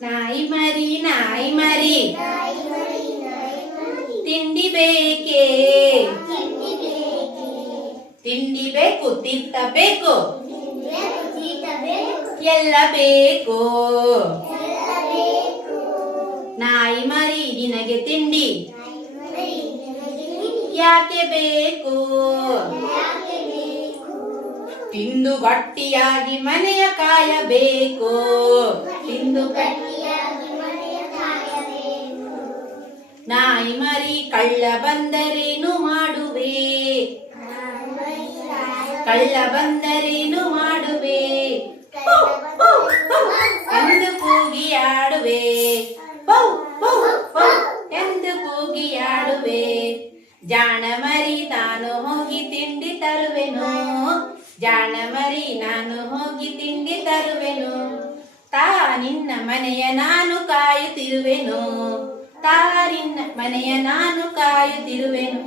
ನಾಯಿ ಮರಿ ತಿಂಡಿ ಬೇಕೇ? ತಿಂಡಿ ಬೇಕು, ತೀರ್ಥ ಬೇಕು, ಎಲ್ಲ ಬೇಕು. ನಾಯಿ ಮರಿ ನಿನಗೆ ತಿಂಡಿ ಯಾಕೆ ಬೇಕು? ತಿಂದು ಗಟ್ಟಿಯಾಗಿ ಮನೆಯ ಕಾಯಬೇಕು. ನಾಯಿ ಮರಿ ಕಳ್ಳ ಬಂದರೇನು ಮಾಡುವೆ? ಕಳ್ಳ ಬಂದರೇನು ಮಾಡುವೆ? ಎಂದು ಕೂಗಿಯಾಡುವೆ, ಎಂದು ಕೂಗಿಯಾಡುವೆ. ಜಾಣ ಮರಿ ನಾನು ಹೋಗಿ ತಿಂಡಿ ತರುವೆನು, ಜಾಣ ಮರಿ ನಾನು ಹೋಗಿ ತಿಂಡಿ ತರುವೆನು. ತಾ ನಿನ್ನ ಮನೆಯ ನಾನು ಕಾಯುತ್ತಿರುವೆನು, ತಾ ನಿನ್ನ ಮನೆಯ ನಾನು ಕಾಯುತ್ತಿರುವೆನು.